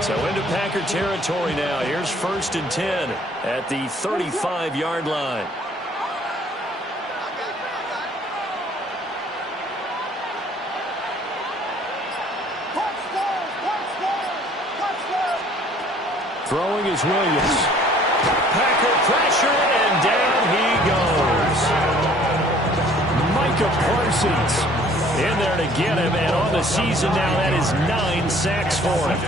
So into Packer territory now. Here's 1st and 10 at the 35-yard line. Throwing is Williams. Packer pressure, and down he goes. Micah Parsons in there to get him, and on the season now, that is 9 sacks for him.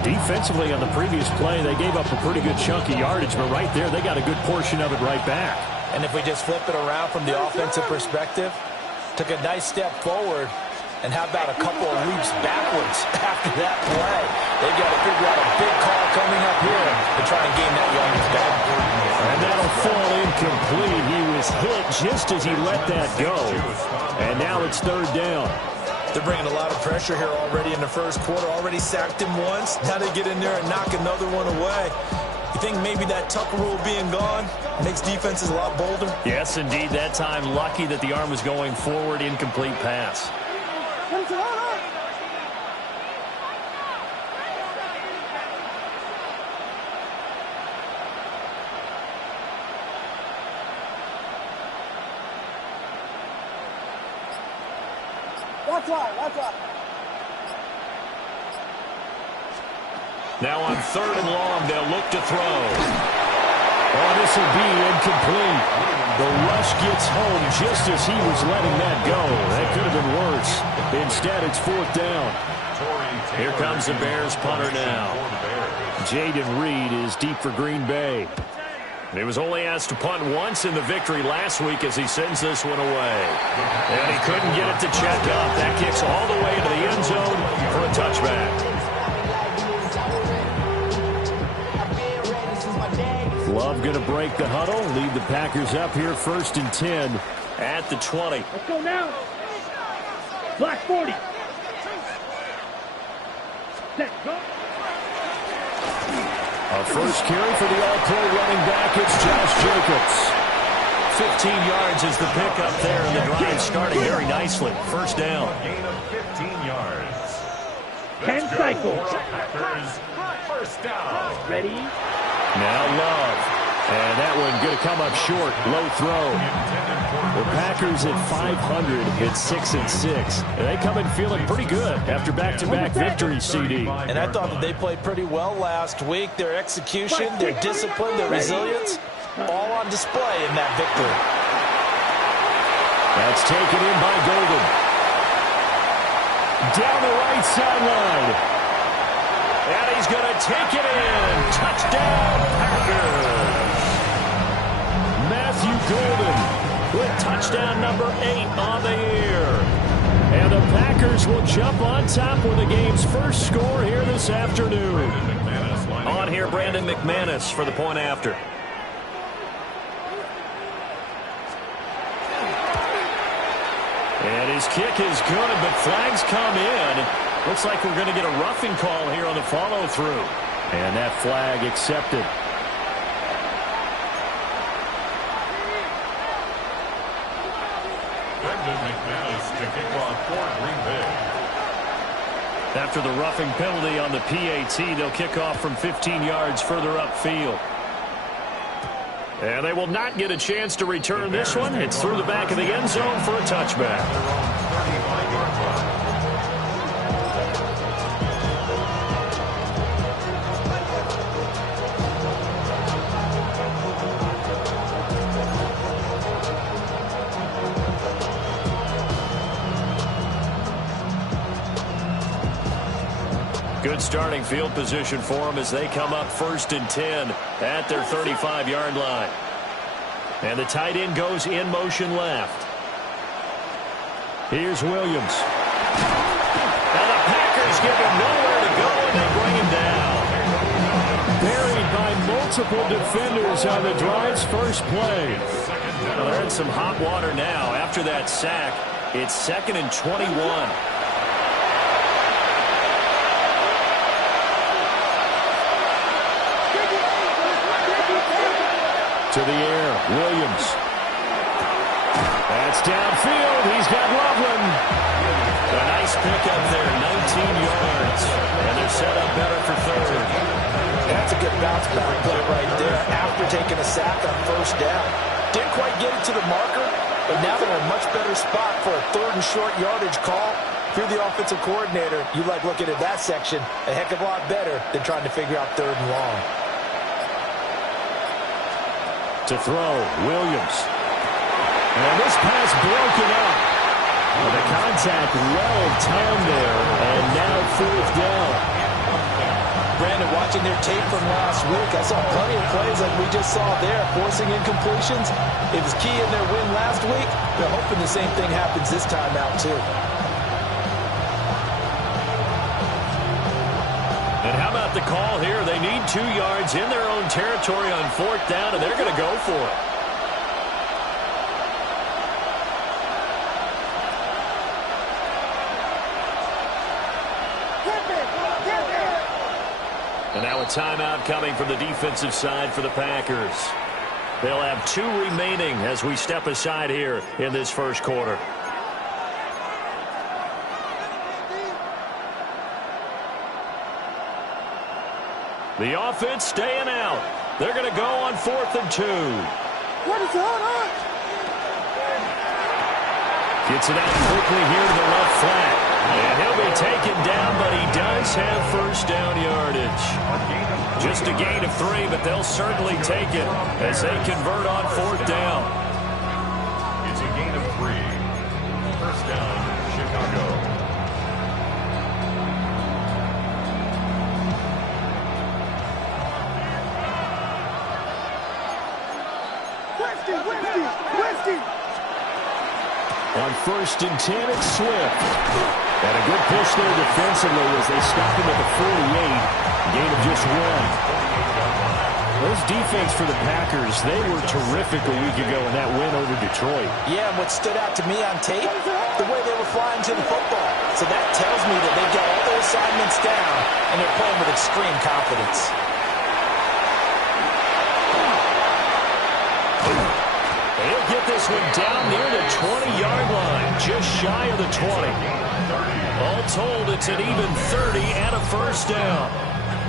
Defensively on the previous play, they gave up a pretty good chunk of yardage, but right there, they got a good portion of it right back. And if we just flip it around from the offensive perspective, took a nice step forward, and how about a couple of leaps backwards after that play? They've got to figure out a big call coming up here to try and gain that yardage back. And that'll fall incomplete. He was hit just as he let that go. And now it's 3rd down. They're bringing a lot of pressure here already in the first quarter. Already sacked him once. Now they get in there and knock another one away. You think maybe that Tucker rule being gone makes defenses a lot bolder? Yes, indeed. That time, lucky that the arm was going forward. Incomplete pass. Now on 3rd and long, they'll look to throw. Oh, this will be incomplete. The rush gets home just as he was letting that go. That could have been worse. Instead, it's 4th down. Here comes the Bears punter now. Jaden Reed is deep for Green Bay. He was only asked to punt once in the victory last week as he sends this one away. And he couldn't get it to check up. That kicks all the way into the end zone for a touchback. Love going to break the huddle, lead the Packers up here 1st and 10 at the 20. Let's go now. Black 40. Set, go. A first carry for the all-pro running back. It's Josh Jacobs. 15 yards is the pickup there, and the drive starting very nicely. 1st down. Gain of 15 yards. 10 cycles. Packers, 1st down. Ready? Now Love. And that one going to come up short. Low throw. The Packers at 500 at 6 and 6. And they come in feeling pretty good after back-to-back victories, CD. And I thought that they played pretty well last week. Their execution, their discipline, their resilience, all on display in that victory. That's taken in by Golden. Down the right sideline. And he's going to take it in. Touchdown, Packers. Matthew Golden with touchdown number 8 on the year. And the Packers will jump on top with the game's first score here this afternoon. On here, Brandon McManus for the point after. And his kick is good, but flags come in. Looks like we're going to get a roughing call here on the follow-through. And that flag accepted. After the roughing penalty on the PAT, they'll kick off from 15 yards further upfield. And they will not get a chance to return this one. It's through the back of the end zone for a touchback. Good starting field position for them as they come up 1st and 10 at their 35-yard line. And the tight end goes in motion left. Here's Williams. Now the Packers give him nowhere to go, and they bring him down. Buried by multiple defenders on the drive's first play. Well, they're in some hot water now. After that sack, it's 2nd and 21. To the air, Williams. That's downfield. He's got Loveland. A nice pickup there, 19 yards. And they're set up better for bounce back play right there after taking a sack on first down. Didn't quite get it to the marker, but now they're in a much better spot for a third and short yardage call. If you're the offensive coordinator, you like looking at that section a heck of a lot better than trying to figure out third and long. To throw, Williams. And this pass broken up. Well, the contact well timed there, and now fourth down. Brandon, watching their tape from last week, I saw plenty of plays like we just saw there, forcing incompletions. It was key in their win last week. They're hoping the same thing happens this time out, too. And how about the call here? They need 2 yards in their own territory on fourth down, and they're going to go for it. And now a timeout coming from the defensive side for the Packers. They'll have 2 remaining as we step aside here in this first quarter. The offense staying out. They're going to go on 4th and 2. What is going on? Gets it out quickly here to the left flat. And he'll be taken down, but he does have first down yardage. Just a gain of 3, but they'll certainly take it as they convert on 4th down. It's a gain of 3. First down, Chicago. On 1st and 10, it's Swift. And a good push there defensively as they stop him at the 48. Gain of just 1. Those defense for the Packers, they were terrific a week ago in that win over Detroit. Yeah, and what stood out to me on tape, the way they were flying to the football. So that tells me that they've got all their assignments down, and they're playing with extreme confidence. He'll get this one down near the 20-yard line, just shy of the 20. All told, it's an even 30 and a first down.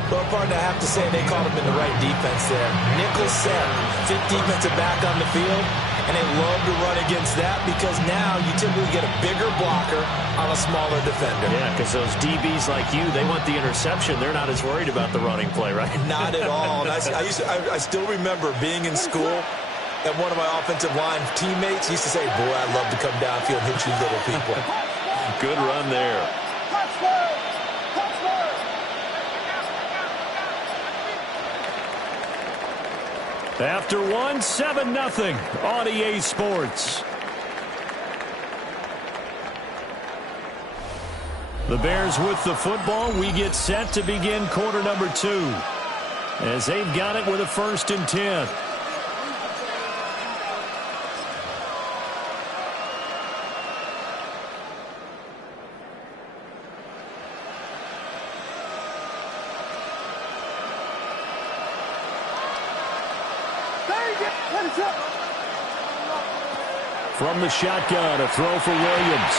Well, partner, I have to say they called him in the right defense there. Nickel set, 5th defensive back on the field, and they love to run against that because now you typically get a bigger blocker on a smaller defender. Yeah, because those DBs like you, they want the interception. They're not as worried about the running play, right? Not at all. And I still remember being in school, and one of my offensive line teammates used to say, boy, I'd love to come downfield and hit you little people. Good run there. After 1, 7-0 on EA Sports. The Bears with the football. We get set to begin quarter number 2 as they've got it with a 1st and 10. From the shotgun, a throw for Williams.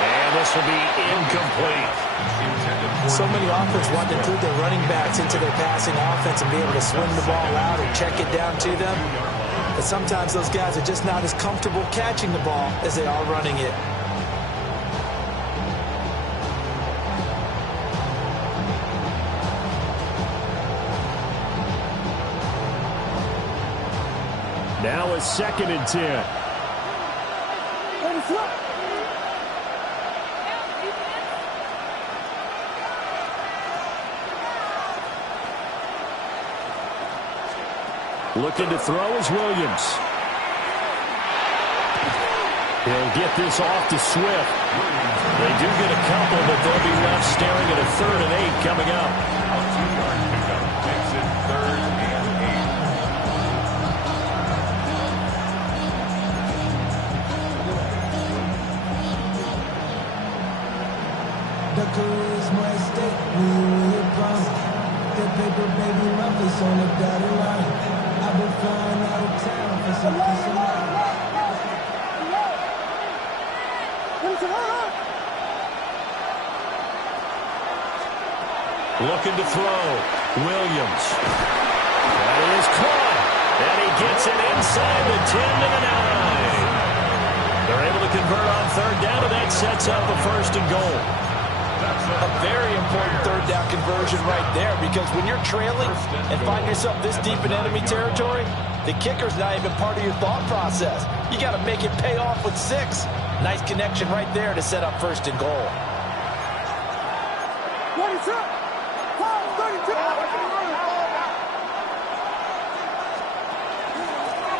And this will be incomplete. So many offenses want to include their running backs into their passing offense and be able to swing the ball out or check it down to them. But sometimes those guys are just not as comfortable catching the ball as they are running it. Now a 2nd and 10. Looking to throw is Williams. He'll get this off to Swift. They do get a couple, but they'll be left staring at a 3rd and 8 coming up. Makes it 3rd and 8. The charisma at stake when you hit bounce. That paper baby rough on the dotted line. I've been flying out of town for some peace of mind. Looking to throw. Williams. He is caught. And he gets it inside the 10 to the 9. They're able to convert on third down, and that sets up a first and goal. A very important third down conversion right there, because when you're trailing and find yourself this deep in enemy territory, the kicker's not even part of your thought process. You got to make it pay off with 6. Nice connection right there to set up first and goal. 22. 32.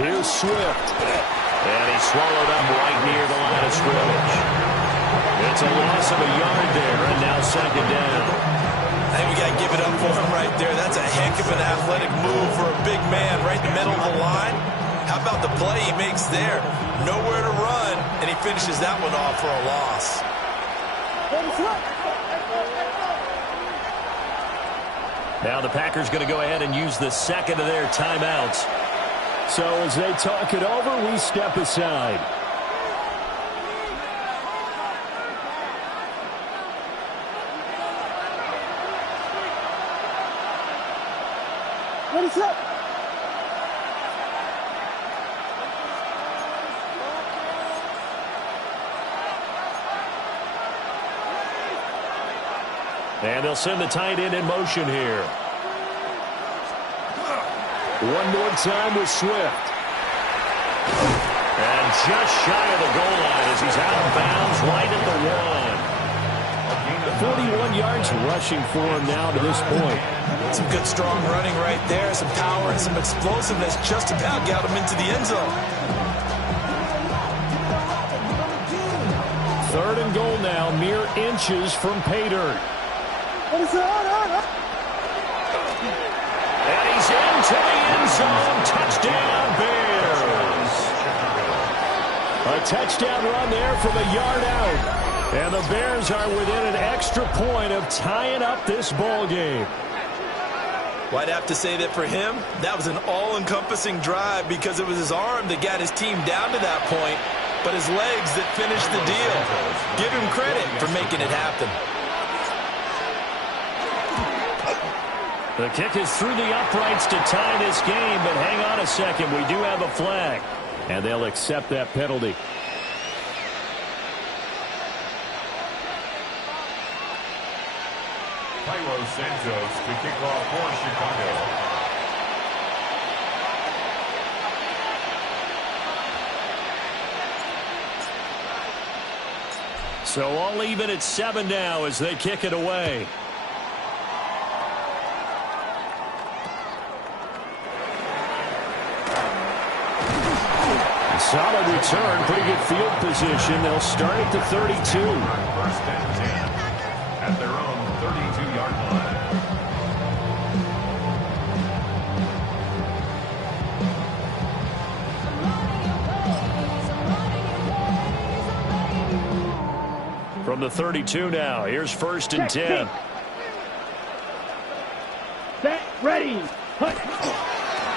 Here's Swift. And he's swallowed up right near the line of scrimmage. It's a loss of a yard there, and now second down. I think we got to give it up for him right there. That's a heck of an athletic move for a big man right in the middle of the line. How about the play he makes there? Nowhere to run, and he finishes that one off for a loss. Now the Packers going to go ahead and use the second of their timeouts. So as they talk it over, we step aside. What is up? And they'll send the tight end in motion here. One more time with Swift. And just shy of the goal line as he's out of bounds right at the 1. 41 yards rushing for him now to this point. Some good strong running right there, some power and some explosiveness just about got him into the end zone. Third and goal now, mere inches from pay dirt. What is up? And he's into the end zone. Touchdown, Bears. A touchdown run there from a yard out. And the Bears are within an extra point of tying up this ball game. Well, I'd have to say that for him, that was an all-encompassing drive because it was his arm that got his team down to that point, but his legs that finished the deal. Give him credit for making it happen. The kick is through the uprights to tie this game, but hang on a second. We do have a flag, and they'll accept that penalty. Cairo Santos to kick off for Chicago. So all even at 7 now as they kick it away. Solid return, pretty good field position. They'll start at the 32. First and 10 at their own 32-yard line. From the 32 now, here's first and 10. Set, ready, push.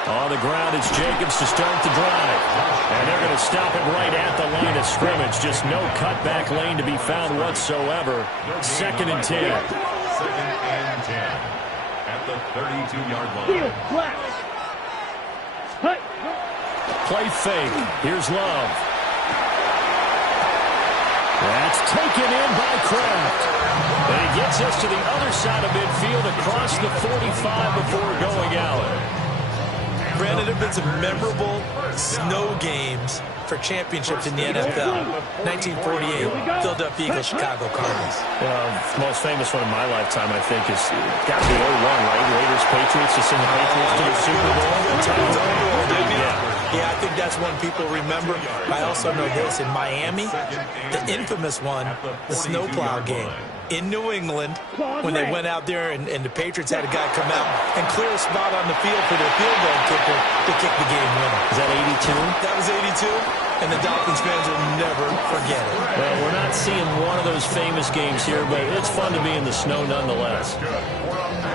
On the ground, it's Jacobs to start the drive. And they're going to stop it right at the line of scrimmage. Just no cutback lane to be found whatsoever. Second and 10. Second and 10 at the 32-yard line. Field, flat. Hut. Play fake. Here's Love. That's taken in by Kraft. And he gets us to the other side of midfield across the 45 before going out. Granted, there have been some memorable snow games for championships in the NFL. 1948, Philadelphia Eagles, Chicago Cardinals. The most famous one in my lifetime, I think, is got to be 01, right? Raiders, Patriots, to send the Patriots to the Super Bowl. Yeah, I think that's one people remember. I also know this. In Miami, the infamous one, the snowplow game. In New England, when they went out there and the Patriots had a guy come out and clear a spot on the field for their field goal kicker to kick the game winner. Is that 82? That was 82, and the Dolphins fans will never forget it. Well, we're not seeing one of those famous games here, but it's fun to be in the snow nonetheless.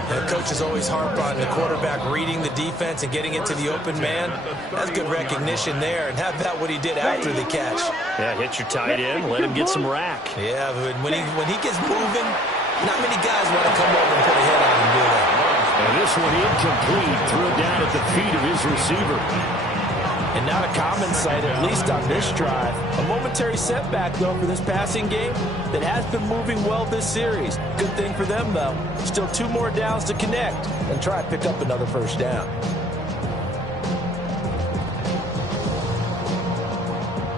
The coaches always harp on the quarterback reading the defense and getting it to the open man. That's good recognition there. And how about what he did after the catch? Yeah, hit your tight end, let him get some rack. Yeah, when he gets moving, not many guys want to come over and put a hit on him, do they? And this this one incomplete. Threw it down at the feet of his receiver. And not a common sight, at least on this drive. A momentary setback, though, for this passing game that has been moving well this series. Good thing for them, though. Still 2 more downs to connect and try to pick up another first down.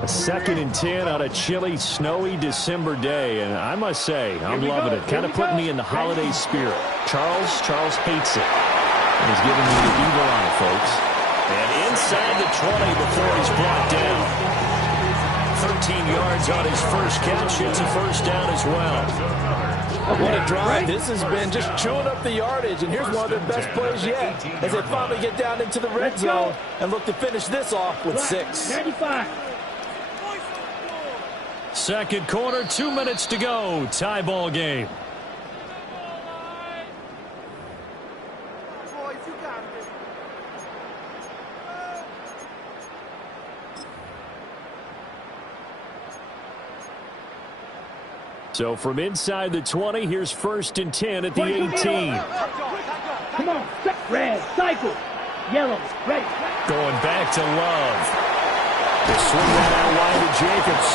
A 2nd and 10 on a chilly, snowy December day. And I must say, I'm loving it. Kind of putting me in the holiday spirit. Charles hates it. And he's giving me the evil eye, folks. And inside the 20 before he's brought down. 13 yards on his first catch. It's a first down as well. What a drive this has been, just chewing up the yardage. And here's one of their best plays yet as they finally get down into the red zone and look to finish this off with 6. 95. Second quarter, 2 minutes to go. Tie ball game. So from inside the 20, here's 1st and 10 at the 18. Come on, red, cycle, yellow, ready. Going back to Love. They swing that out wide to Jacobs.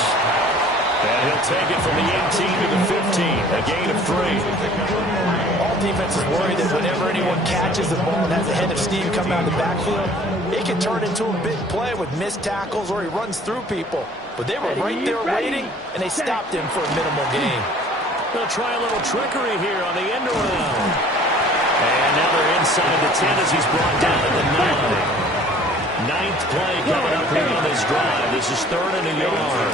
And he'll take it from the 18 to the 15, a gain of 3. All defenses worry that whenever anyone catches the ball and has a head of steam come out of the backfield, it can turn into a big play with missed tackles or he runs through people. But they were right there waiting, and they stopped him for a minimal gain. They'll try a little trickery here on the end around. And now they're inside the 10 as he's brought down to the 9. 9th play coming up here on this drive. This is 3rd and a yard.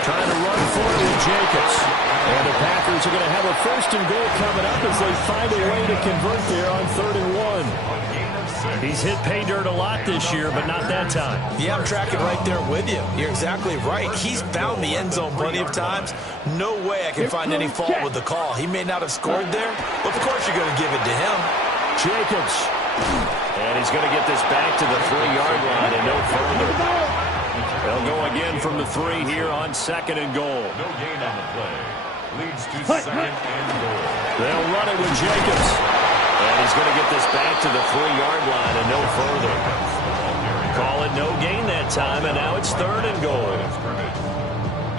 Trying to run for it with Jacobs. And the Packers are going to have a 1st and goal coming up as they find a way to convert there on 3rd and 1. He's hit pay dirt a lot this year, but not that time. Yeah, I'm tracking right there with you. You're exactly right. He's found the end zone plenty of times. No way I can find any fault with the call. He may not have scored there, but of course you're going to give it to him. Jacobs. And he's going to get this back to the 3-yard line and no further. They'll go again from the 3 here on 2nd and goal. No gain on the play. Leads to 2nd and goal. They'll run it with Jacobs. And he's going to get this back to the 3-yard line and no further. Call it no gain that time, and now it's 3rd and goal.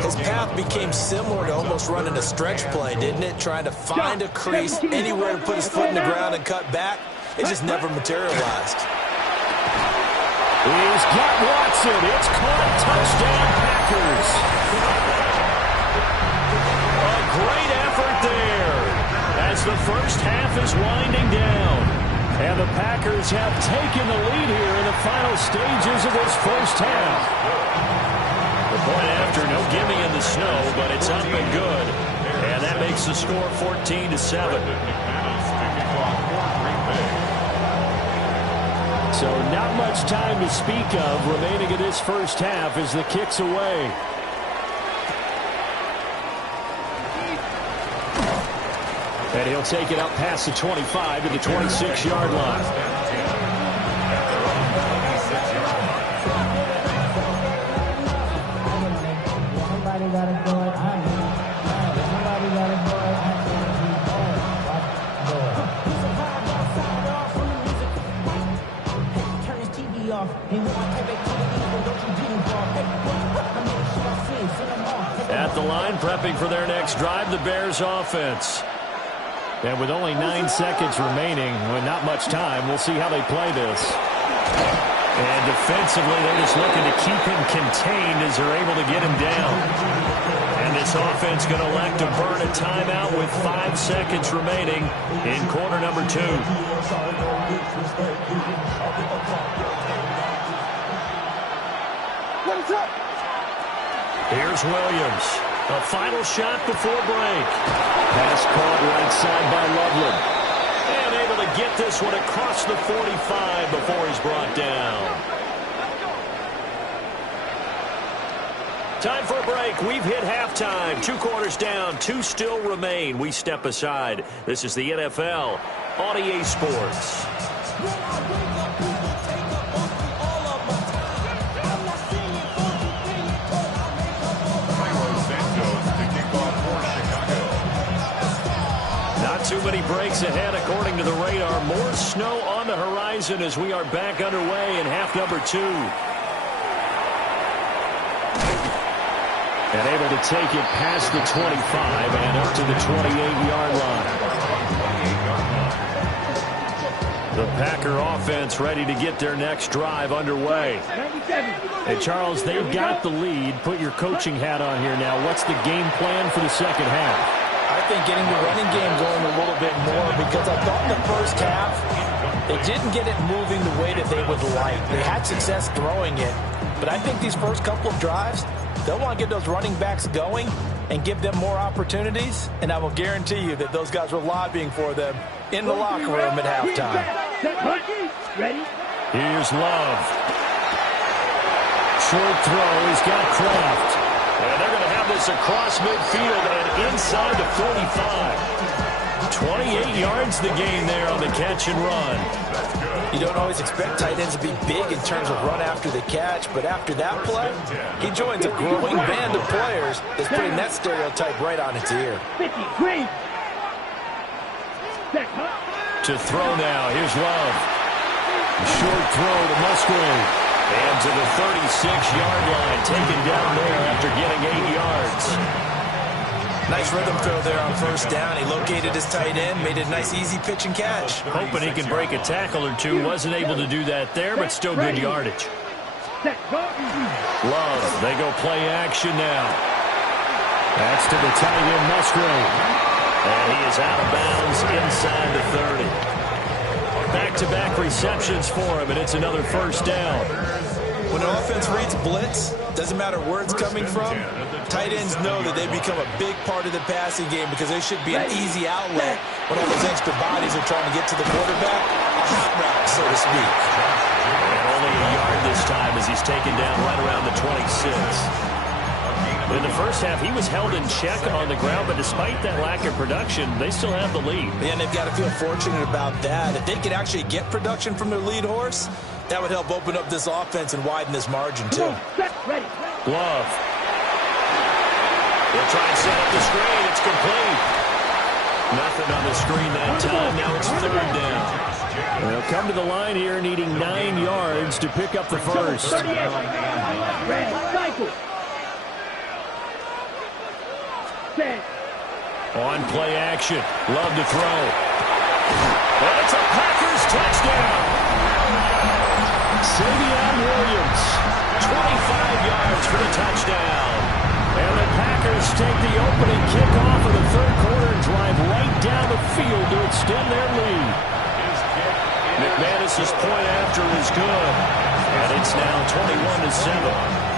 His path became similar to almost running a stretch play, didn't it? Trying to find a crease, anywhere to put his foot in the ground and cut back. It just never materialized. He's got Watson. It's caught. Touchdown, Packers. A great effort there as the first half is winding down. And the Packers have taken the lead here in the final stages of this first half. The point after, no gimme in the snow, but it's up and good. And that makes the score 14-7. So not much time to speak of remaining in this first half as the kick's away. And he'll take it up past the 25 to the 26-yard line. At the line, prepping for their next drive, the Bears offense. And with only 9 seconds remaining, with not much time, we'll see how they play this. And defensively, they're just looking to keep him contained as they're able to get him down. And this offense going to elect to burn a timeout with 5 seconds remaining in quarter number 2. What's up? Here's Williams. A final shot before break. Pass caught right side by Loveland. And able to get this one across the 45 before he's brought down. Time for a break. We've hit halftime. 2 quarters down. 2 still remain. We step aside. This is the NFL on EA Sports. many breaks ahead according to the radar. More snow on the horizon as we are back underway in half number 2. And able to take it past the 25 and up to the 28-yard line. The Packer offense ready to get their next drive underway. Hey, Charles, they've got the lead. Put your coaching hat on here now. What's the game plan for the second half? I think getting the running game going a little bit more, because I thought in the first half they didn't get it moving the way that they would like. They had success throwing it, but I think these first couple of drives, they'll want to get those running backs going and give them more opportunities, and I will guarantee you that those guys were lobbying for them in the locker room at halftime. Ready? Here's Love. Short throw. He's got Kraft. And they're going to have this across midfield and inside the 45. 28 yards the gain there on the catch and run. You don't always expect tight ends to be big in terms of run after the catch, but after that play, he joins a growing band of players that's putting that stereotype right on its ear. 50, green. To throw now. Here's Love. Short throw to Musgrave. And to the 36-yard line, taken down there after getting 8 yards. Nice rhythm throw there on first down. He located his tight end, made a nice easy pitch and catch. Hoping he can break a tackle or two. Wasn't able to do that there, but still good yardage. Love, they go play action now. That's to the tight end, Musgrave. And he is out of bounds inside the 30. Back-to-back receptions for him, and it's another first down. When an offense reads blitz, doesn't matter where it's coming from, tight ends know that they become a big part of the passing game because they should be an easy outlet when all those extra bodies are trying to get to the quarterback. A hot route, so to speak. And only a yard this time as he's taken down right around the 26. In the first half, he was held in check on the ground, but despite that lack of production, they still have the lead. And they've got to feel fortunate about that. If they could actually get production from their lead horse, that would help open up this offense and widen this margin, too. Love. They'll try and set up the screen. It's complete. Nothing on the screen that time. Now it's third down. They'll come to the line here needing 9 yards to pick up the first. On play action. Love to throw. And it's a Packers touchdown. Savion Williams. 25 yards for the touchdown. And the Packers take the opening kickoff of the third quarter and drive right down the field to extend their lead. McManus's point after is good. And it's now 21-7.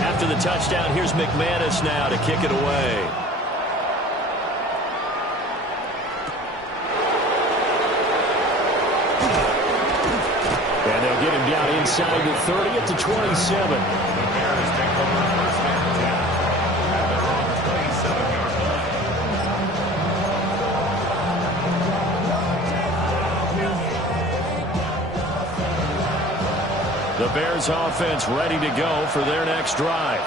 After the touchdown, here's McManus now to kick it away. And they'll get him down inside the 30 at the 27. The Bears offense ready to go for their next drive.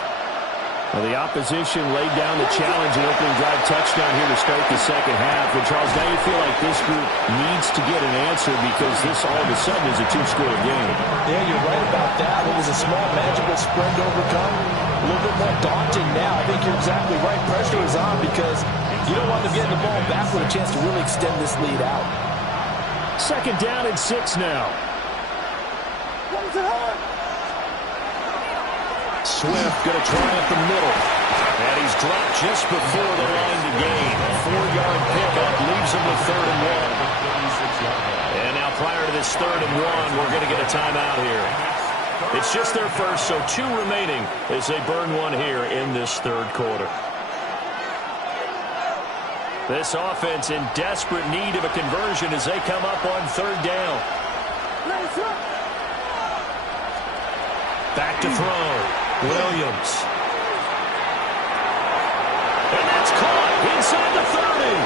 Well, the opposition laid down the challenge and opening drive touchdown here to start the second half. And Charles, now you feel like this group needs to get an answer because this all of a sudden is a two-score game. Yeah, you're right about that. It was a small, manageable spread to overcome. A little bit more daunting now. I think you're exactly right. Pressure is on because you don't want them getting the ball back with a chance to really extend this lead out. Second down and 6 now. Swift going to try up the middle. And he's dropped just before the line to gain. A 4-yard pickup leaves him with 3rd and 1. And now prior to this 3rd and 1, we're going to get a timeout here. It's just their first, so 2 remaining as they burn one here in this third quarter. This offense in desperate need of a conversion as they come up on 3rd down. Back to throw. Williams. And that's caught inside the 30.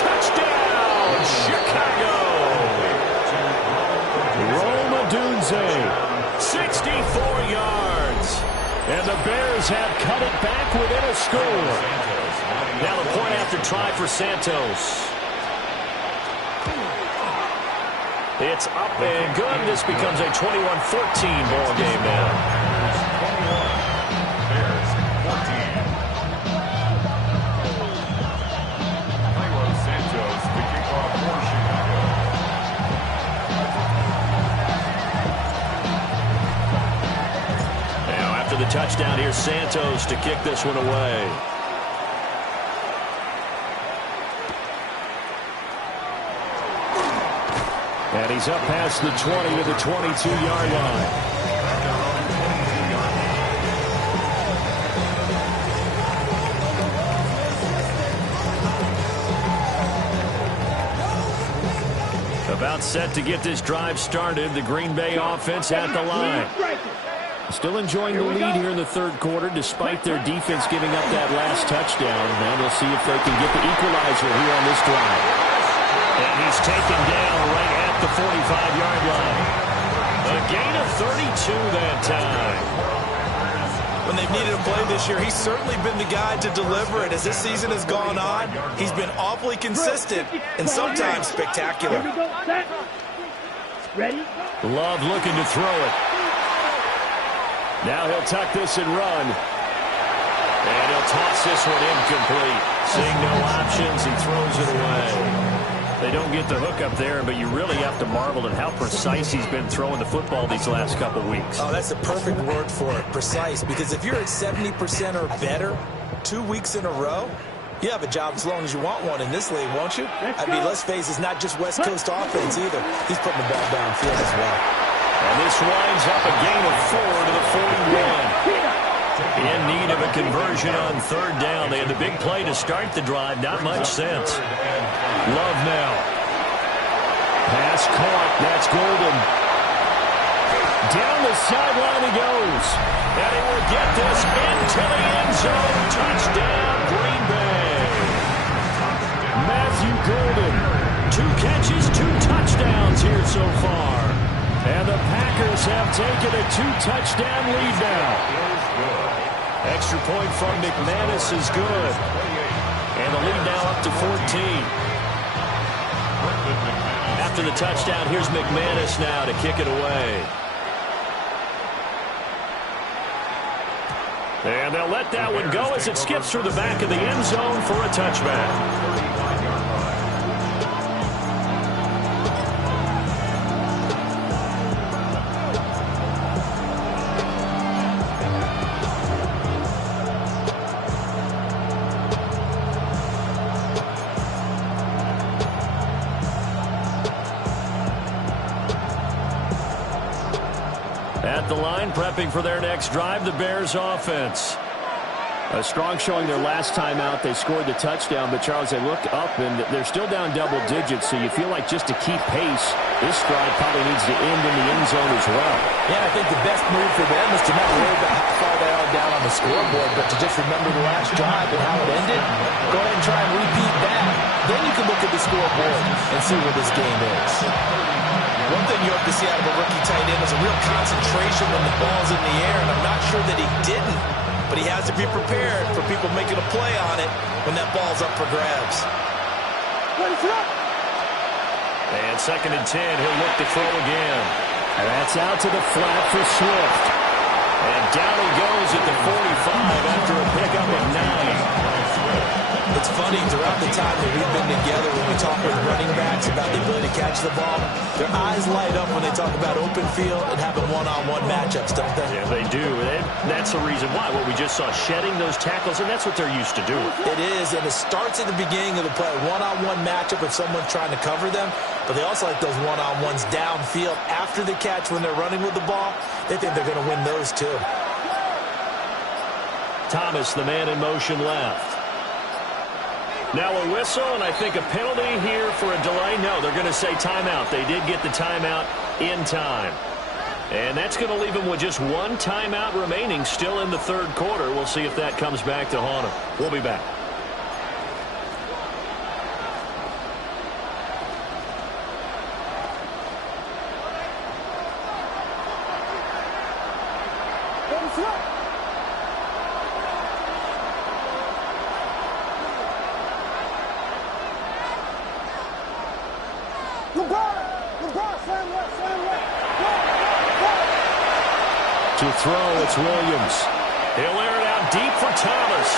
Touchdown, Chicago. Rome Odunze, 64 yards. And the Bears have cut it back within a score. Now the point after try for Santos. It's up and good. This becomes a 21-14 ball game now. The touchdown here, Santos to kick this one away. And he's up past the 20 to the 22-yard line. About set to get this drive started. The Green Bay offense at the line. Still enjoying the lead here in the third quarter, despite their defense giving up that last touchdown. Now they'll see if they can get the equalizer here on this drive. And he's taken down right at the 45-yard line. A gain of 32 that time. When they've needed a play this year, he's certainly been the guy to deliver it. As this season has gone on, he's been awfully consistent and sometimes spectacular. Ready? Love looking to throw it. Now he'll tuck this and run. And he'll toss this one incomplete. Seeing no options, he throws it away. They don't get the hook up there, but you really have to marvel at how precise he's been throwing the football these last couple weeks. Oh, that's the perfect word for it, precise. Because if you're at 70% or better 2 weeks in a row, you have a job as long as you want one in this league, won't you? I mean, let's face it, it's not just West Coast offense either. He's putting the ball downfield as well. And this winds up a gain of 4 to the 41. In need of a conversion on third down. They had the big play to start the drive. Not much sense. Love now. Pass caught. That's Golden. Down the sideline he goes. And he will get this into the end zone. Touchdown, Green Bay. Matthew Golden. 2 catches, 2 touchdowns here so far. And the Packers have taken a 2-touchdown lead now. Extra point from McManus is good. And the lead now up to 14. After the touchdown, here's McManus now to kick it away. And they'll let that one go as it skips through the back of the end zone for a touchback. At the line, prepping for their next drive, the Bears offense. A strong showing their last time out. They scored the touchdown, but, Charles, they look up, and they're still down double digits, so you feel like just to keep pace, this drive probably needs to end in the end zone as well. Yeah, I think the best move for them is to not worry about how far they are down on the scoreboard, but to just remember the last drive and how it ended. Go ahead and try and repeat that. Then you can look at the scoreboard and see where this game is. One thing you hope to see out of a rookie tight end is a real concentration when the ball's in the air, and I'm not sure that he didn't, but he has to be prepared for people making a play on it when that ball's up for grabs. And 2nd and 10, he'll look to throw again. And that's out to the flat for Swift. And down he goes at the 45 after a pickup of 9. It's funny, throughout the time that we've been together, when we talk with running backs about the ability to catch the ball, their eyes light up when they talk about open field and having one-on-one matchups, don't they? Yeah, they do. That's the reason why. What we just saw, shedding those tackles, and that's what they're used to doing. It is, and it starts at the beginning of the play. One-on-one matchup if someone's trying to cover them, but they also like those one-on-ones downfield after the catch when they're running with the ball. They think they're going to win those too. Thomas, the man in motion left. Now a whistle, and I think a penalty here for a delay. No, they're going to say timeout. They did get the timeout in time. And that's going to leave them with just 1 timeout remaining still in the third quarter. We'll see if that comes back to haunt them. We'll be back. To throw, it's Williams. He'll air it out deep for Thomas.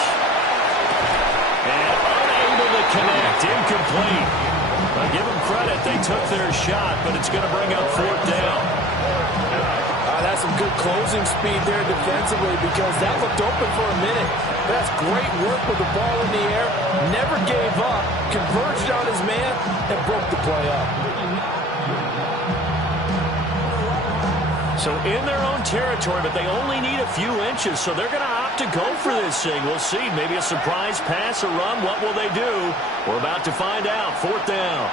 And unable to connect. Incomplete. I'll give them credit. They took their shot, but it's going to bring up fourth down. That's some good closing speed there defensively because that looked open for a minute. That's great work with the ball in the air. Never gave up. Converged on his man and broke the play up. So in their own territory, but they only need a few inches, so they're going to opt to go for this thing. We'll see. Maybe a surprise pass or run. What will they do? We're about to find out. Fourth down.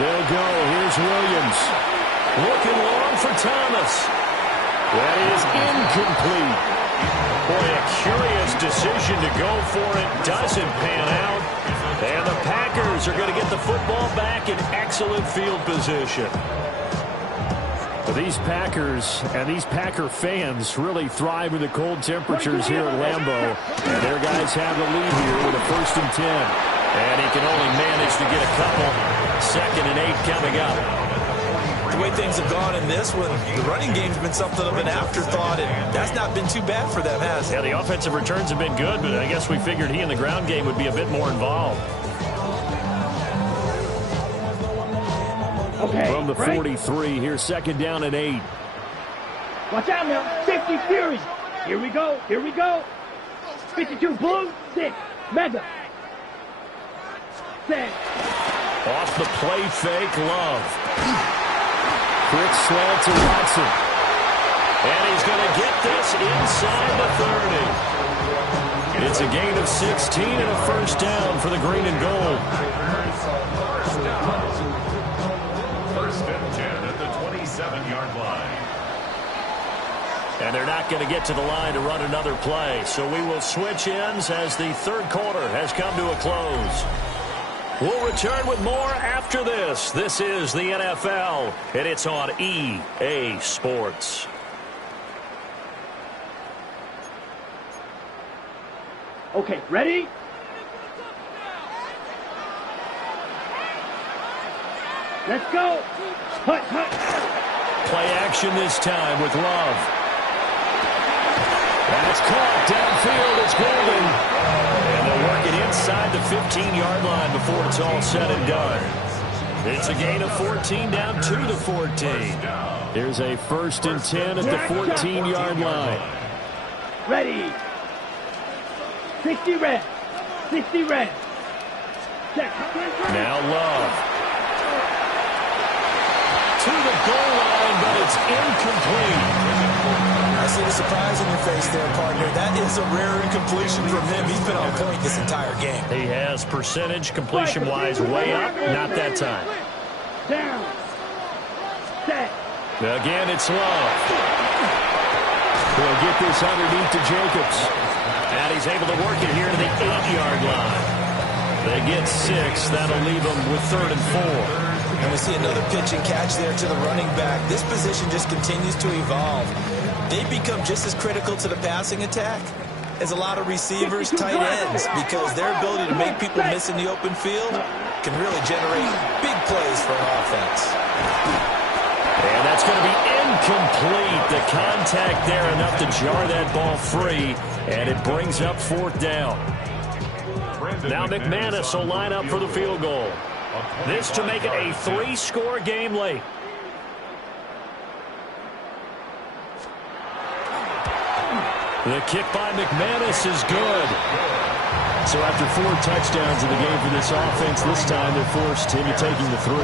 They'll go. Here's Williams. Looking long for Thomas. That is incomplete. Boy, a curious decision to go for it. Doesn't pan out. And the Packers are going to get the football back in excellent field position. These Packers and these Packer fans really thrive in the cold temperatures here at Lambeau. And their guys have the lead here with a 1st and 10. And he can only manage to get a couple. 2nd and 8 coming up. The way things have gone in this one, the running game's been something of an afterthought, and that's not been too bad for them, has it? Yeah, the offensive returns have been good, but I guess we figured he in the ground game would be a bit more involved. Okay. From the 43, here's 2nd down and 8. Watch out now. Safety Fury. Here we go. Here we go. 52 blue. 6. Mega. Set. Off the play fake, Love. Quick slant to Watson. And he's going to get this inside the 30. It's a gain of 16 and a 1st down for the green and gold. 1st and 10 at the 27-yard line. And they're not going to get to the line to run another play. So we will switch ends as the 3rd quarter has come to a close. We'll return with more after this. This is the NFL, and it's on EA Sports. Okay, ready? Let's go. Hut, hut. Play action this time with Love. That's caught downfield. It's Golden. And they'll work it inside the 15-yard line before it's all said and done. It's a gain of 14 down to the 14. Here's a 1st and 10 at the 14-yard line. Ready. 60 red. 60 red. Set. Now Love. To the goal line, but it's incomplete. I see the surprise in your face there, partner. That is a rare incompletion from him. He's been on point this entire game. He has percentage completion-wise way up. Not that time. Down. Set. Again, it's Love. He'll get this underneath to Jacobs. And he's able to work it here to the 8-yard line. They get 6. That'll leave them with 3rd and 4. And we see another pitch and catch there to the running back. This position just continues to evolve. They become just as critical to the passing attack as a lot of receivers, tight ends, because their ability to make people miss in the open field can really generate big plays for an offense. And that's going to be incomplete. The contact there enough to jar that ball free, and it brings up 4th down. Now McManus will line up for the field goal. This to make it a 3-score game late. The kick by McManus is good. So after 4 touchdowns in the game for this offense, this time they're forced into taking the 3.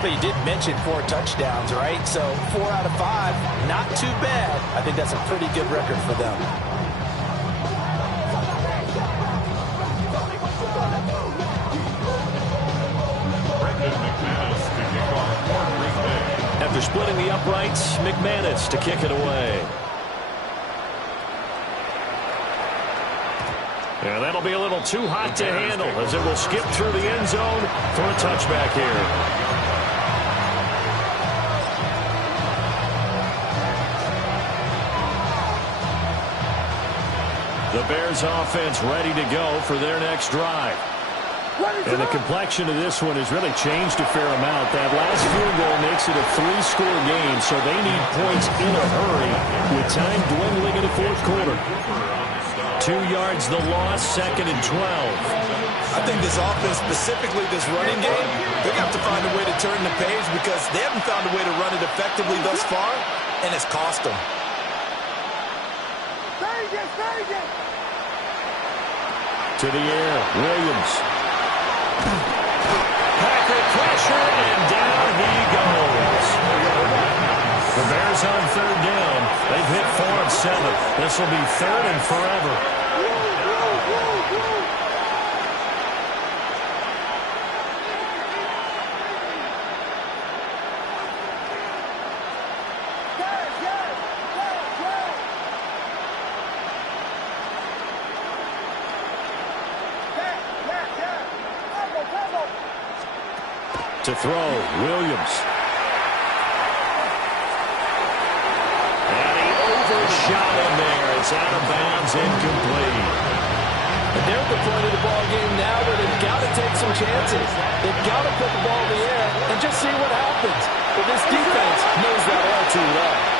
But you did mention 4 touchdowns, right? So 4 out of 5, not too bad. I think that's a pretty good record for them. After splitting the uprights, McManus to kick it away. And that'll be a little too hot to handle as it will skip through the end zone for a touchback here. The Bears offense ready to go for their next drive. And the complexion of this one has really changed a fair amount. That last field goal makes it a 3-score game, so they need points in a hurry with time dwindling in the fourth quarter. 2 yards the loss, 2nd and 12. I think this offense, specifically this running game, they're going to have to find a way to turn the page because they haven't found a way to run it effectively thus far, and it's cost them. To the air, Williams. Packer pressure, and down he goes. The Bears on 3rd down. They've hit 4 of 7. This will be 3rd and forever. To throw, Williams. And he overshot him there. It's out of bounds, incomplete. And they're at the point of the ball game now where they've got to take some chances. They've got to put the ball in the air and just see what happens. But this defense knows that all too well.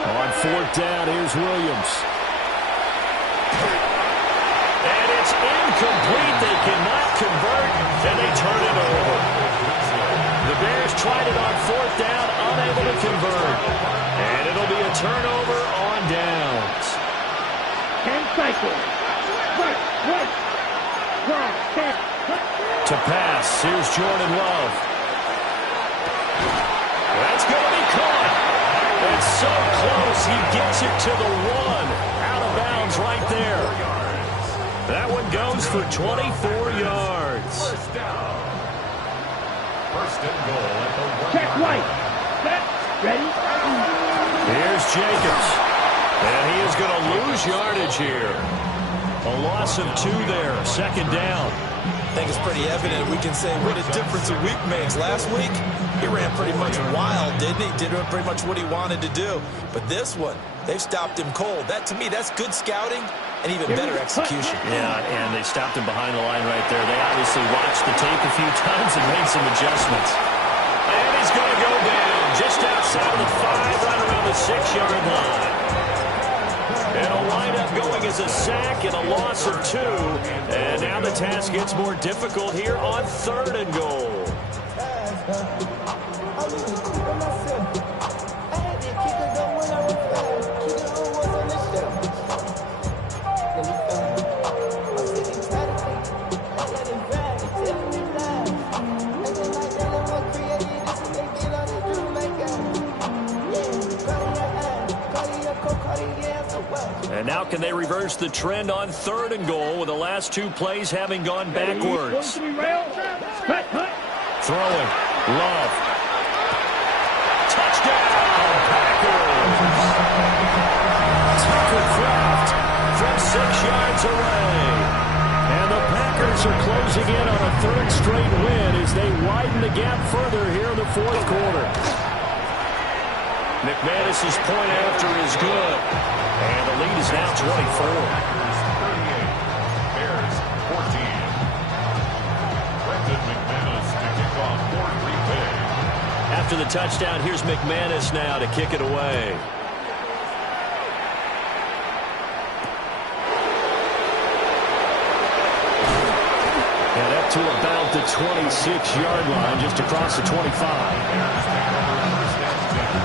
On 4th down, here's Williams. And it's incomplete. They cannot convert, and they turn it over. The Bears tried it on 4th down, unable to convert. And it'll be a turnover on downs. 10 cycles. Right. Drive. 10. To pass, here's Jordan Love. That's going to be caught. It's so close, he gets it to the 1. Out of bounds right there. That one goes for 24 yards. First down. First and goal at the 1. Check right. Set. Ready. Here's Jacobs. And he is going to lose yardage here. A loss of 2 there, 2nd down. I think it's pretty evident we can say what a difference a week makes. Last week, he ran pretty much wild, didn't he? Did pretty much what he wanted to do. But this one, they've stopped him cold. That, to me, that's good scouting and even better execution. Yeah, and they stopped him behind the line right there. They obviously watched the tape a few times and made some adjustments. And he's going to go down just outside of the 5, right around the 6-yard line. And a lineup going as a sack and a loss of 2. And now the task gets more difficult here on 3rd and goal. And now can they reverse the trend on 3rd and goal with the last 2 plays having gone backwards? Throwing, Love. Touchdown, Packers! Tucker Kraft from 6 yards away. And the Packers are closing in on a 3rd straight win as they widen the gap further here in the 4th quarter. McManus's point after is good. And the lead is now 24. Bears 14. Brendan McManus to kick off for Green Bay. After the touchdown, here's McManus now to kick it away. And up to about the 26-yard line, just across the 25. Bears take over first and 10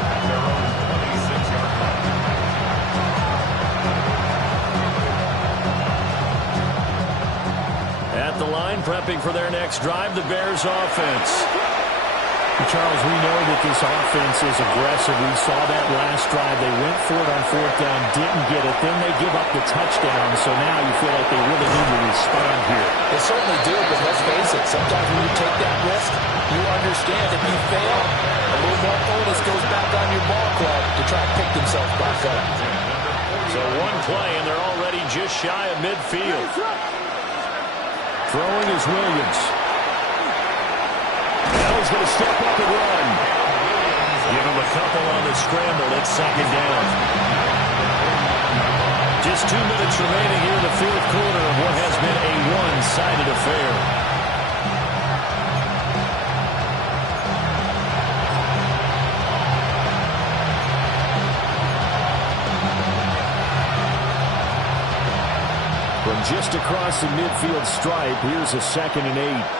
at their own 26-yard line. At the line, prepping for their next drive, the Bears offense. Charles, we know that this offense is aggressive. We saw that last drive. They went for it on 4th down, didn't get it. Then they give up the touchdown. So now you feel like they really need to respond here. They certainly do, but let's face it, sometimes when you take that risk, you understand if you fail, a a little more onus goes back on your ball club to try to pick themselves back up. So one play, and they're already just shy of midfield. Throwing is Williams. Now he's going to step up and run. Give him a couple on the scramble. It's second down. Just 2 minutes remaining here in the fourth quarter of what has been a one-sided affair. From just across the midfield stripe, here's a 2nd and 8.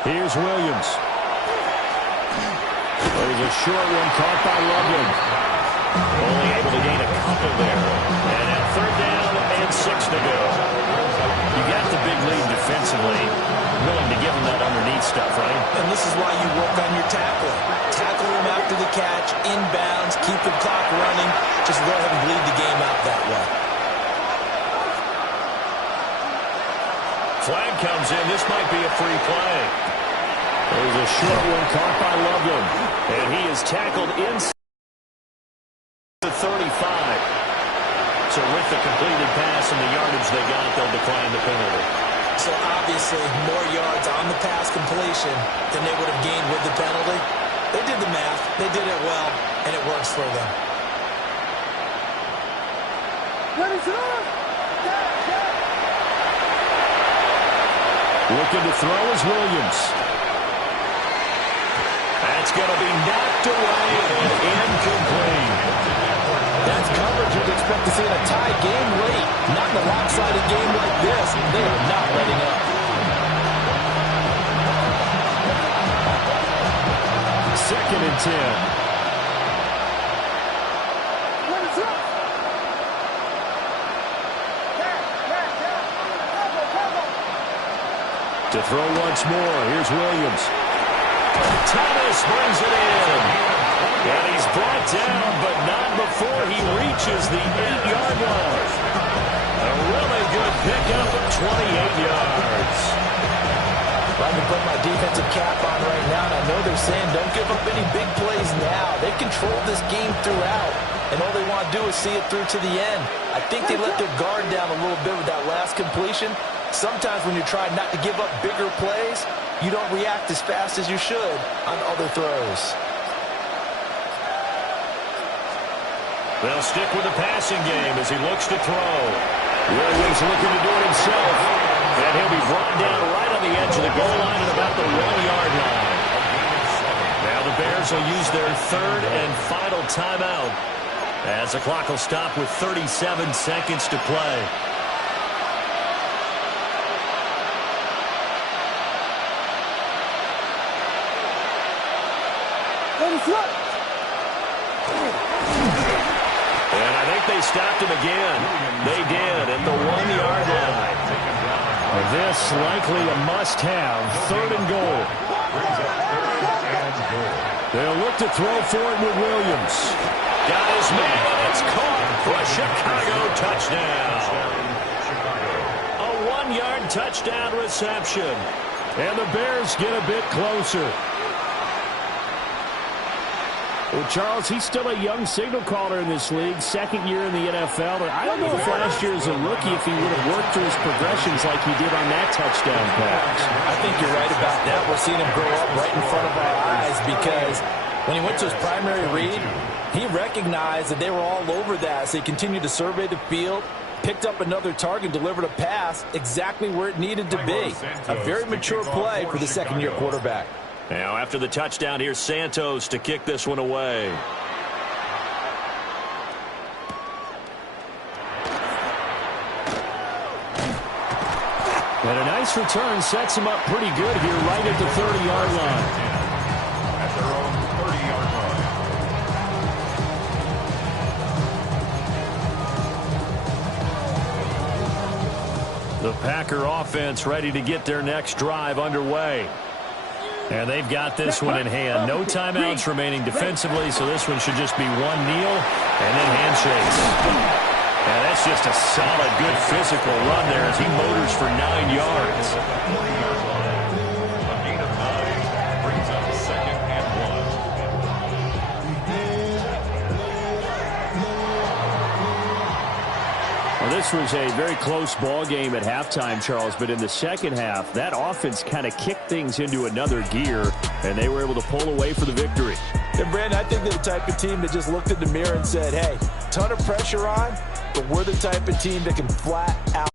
Here's Williams. There's a short one caught by Loveland. Only able to gain a couple there. And now 3rd down and 6 to go. You got the big lead defensively. Willing to give them that underneath stuff, right? And this is why you work on your tackling. Tackle them after the catch, inbounds, keep the clock running. Just go ahead and bleed the game out that way. Flag comes in. This might be a free play. There's a short one caught by Loveland. And he is tackled inside the 35. So with the completed pass and the yardage they got, they'll decline the penalty. So obviously more yards on the pass completion than they would have gained with the penalty. They did the math. They did it well, and it works for them. Looking to throw is Williams. That's going to be knocked away and incomplete. That's coverage you'd expect to see in a tie game late. Not in a lopsided game like this. They are not letting up. 2nd and 10. To throw once more, here's Williams. Thomas brings it in. And he's brought down, but not before he reaches the 8-yard line. A really good pickup of 28 yards. I can put my defensive cap on right now, and I know they're saying don't give up any big plays now. They controlled this game throughout, and all they want to do is see it through to the end. I think they let their guard down a little bit with that last completion. Sometimes when you're trying not to give up bigger plays, you don't react as fast as you should on other throws. They'll stick with the passing game as he looks to throw. Williams looking to do it himself. And he'll be brought down right on the edge of the goal line at about the 1-yard line. Now the Bears will use their 3rd and final timeout as the clock will stop with 37 seconds to play. And I think they stopped him again. They did at the 1-yard line. This likely a must-have, 3rd and goal. They'll look to throw for it with Williams. Got his man, and it's caught for a Chicago touchdown. A 1-yard touchdown reception. And the Bears get a bit closer. Well, Charles, he's still a young signal caller in this league, 2nd year in the NFL. But I don't know if last year as a rookie, if he would have worked through his progressions like he did on that touchdown pass. I think you're right about that. We're seeing him grow up right in front of our eyes because when he went to his primary read, he recognized that they were all over that. So he continued to survey the field, picked up another target, delivered a pass exactly where it needed to be. A very mature play for the 2nd-year quarterback. Now, after the touchdown, here's Santos to kick this one away. And a nice return sets him up pretty good here right at the 30-yard line. At their own 30-yard line. The Packer offense ready to get their next drive underway. And they've got this one in hand. No timeouts remaining defensively, so this one should just be one kneel and then handshakes. And that's just a solid, good physical run there as he motors for 9 yards. A gain of 9 brings up 2nd and 1. Well, this was a very close ball game at halftime, Charles, but in the second half, that offense kind of kicked things into another gear, and they were able to pull away for the victory. And, Brandon, I think they're the type of team that just looked in the mirror and said, hey, ton of pressure on, but we're the type of team that can flat out